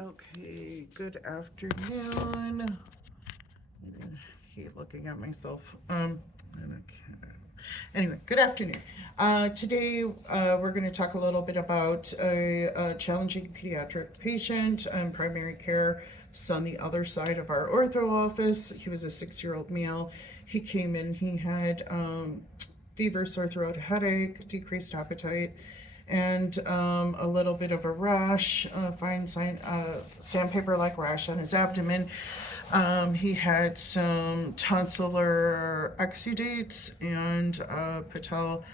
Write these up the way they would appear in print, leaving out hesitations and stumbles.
Okay, good afternoon. I hate looking at myself. And anyway, good afternoon. Today we're going to talk a little bit about a challenging pediatric patient in primary care. It's on the other side of our ortho office. He was a 6-year-old male. He came in, he had fever, sore throat, headache, decreased appetite, and a little bit of a rash, fine sandpaper-like rash on his abdomen. He had some tonsillar exudates and patel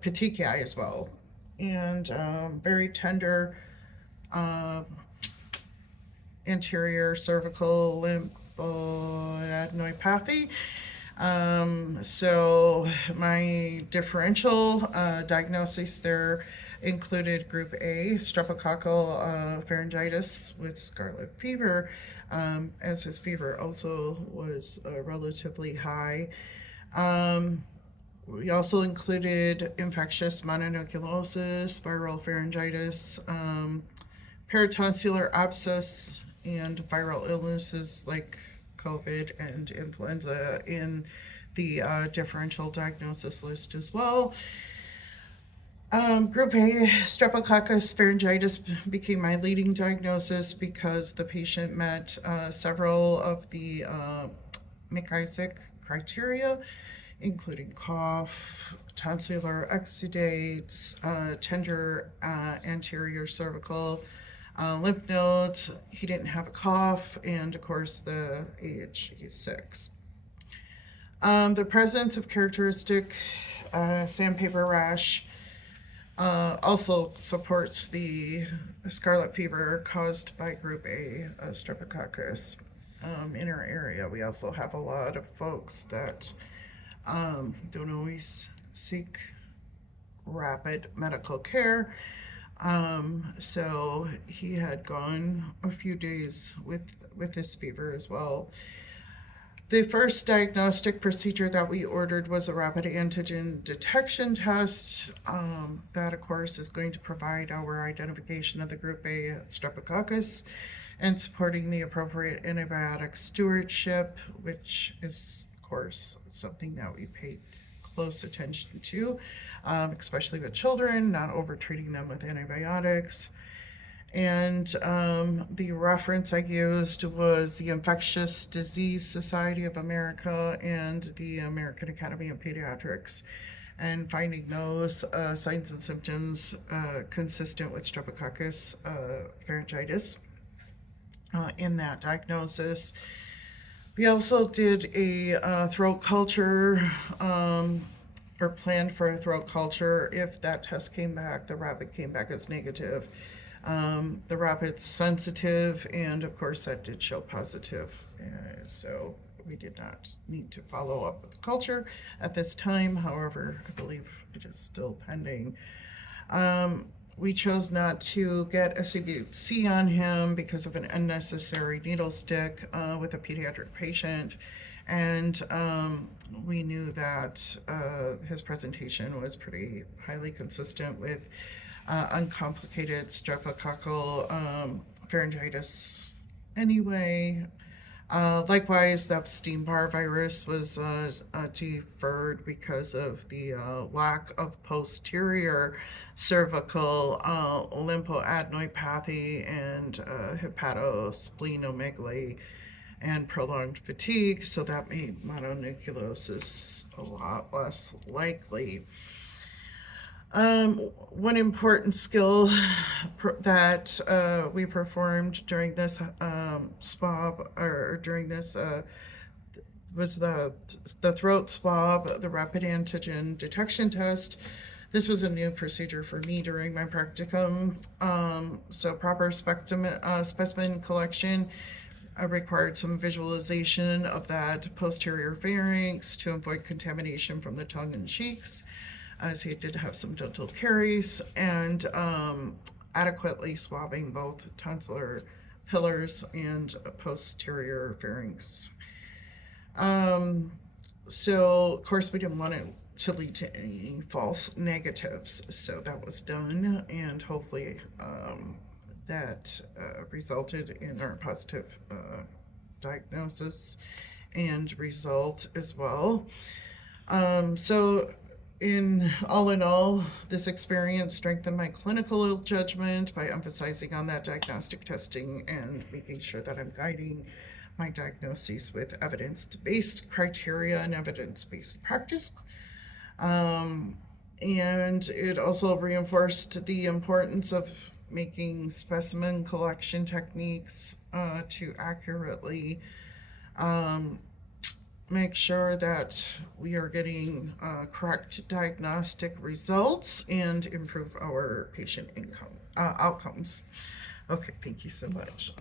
petechiae as well, and very tender anterior cervical lymphadenopathy. So my differential diagnosis there included group A, streptococcal pharyngitis with scarlet fever, as his fever also was relatively high. We also included infectious mononucleosis, viral pharyngitis, peritonsillar abscess, and viral illnesses like COVID and influenza in the differential diagnosis list as well. Group A, Streptococcus pharyngitis became my leading diagnosis because the patient met several of the McIsaac criteria, including cough, tonsillar exudates, tender anterior cervical lymph nodes. He didn't have a cough, and of course the age, he's 6. The presence of characteristic sandpaper rash also supports the scarlet fever caused by group A streptococcus. In our area, we also have a lot of folks that don't always seek rapid medical care. So he had gone a few days with this fever as well. The first diagnostic procedure that we ordered was a rapid antigen detection test. That, of course, is going to provide our identification of the group A streptococcus and supporting the appropriate antibiotic stewardship, which is, of course, something that we paid close attention to, especially with children, not over-treating them with antibiotics. And the reference I used was the Infectious Disease Society of America and the American Academy of Pediatrics, and finding those signs and symptoms consistent with streptococcus pharyngitis in that diagnosis. We also did a throat culture, or planned for a throat culture if that test came back, the rapid came back as negative. The rapid's sensitive, and of course that did show positive. So we did not need to follow up with the culture at this time. However, I believe it is still pending. We chose not to get a CBC on him because of an unnecessary needle stick with a pediatric patient. And we knew that his presentation was pretty highly consistent with uncomplicated streptococcal pharyngitis anyway. Likewise, the Epstein-Barr virus was deferred because of the lack of posterior cervical lymphadenopathy and hepatosplenomegaly and prolonged fatigue, so that made mononucleosis a lot less likely. One important skill that we performed during this swab, or during this was the throat swab, the rapid antigen detection test. This was a new procedure for me during my practicum. So proper specimen collection required some visualization of that posterior pharynx to avoid contamination from the tongue and cheeks, as he did have some dental caries, and adequately swabbing both tonsillar pillars and posterior pharynx. So, of course, we didn't want to lead to any false negatives. So that was done, and hopefully that resulted in our positive diagnosis and result as well. So in all, this experience strengthened my clinical judgment by emphasizing on that diagnostic testing and making sure that I'm guiding my diagnoses with evidence-based criteria and evidence-based practice. And it also reinforced the importance of making specimen collection techniques to accurately make sure that we are getting correct diagnostic results and improve our patient outcomes. Okay, thank you so much.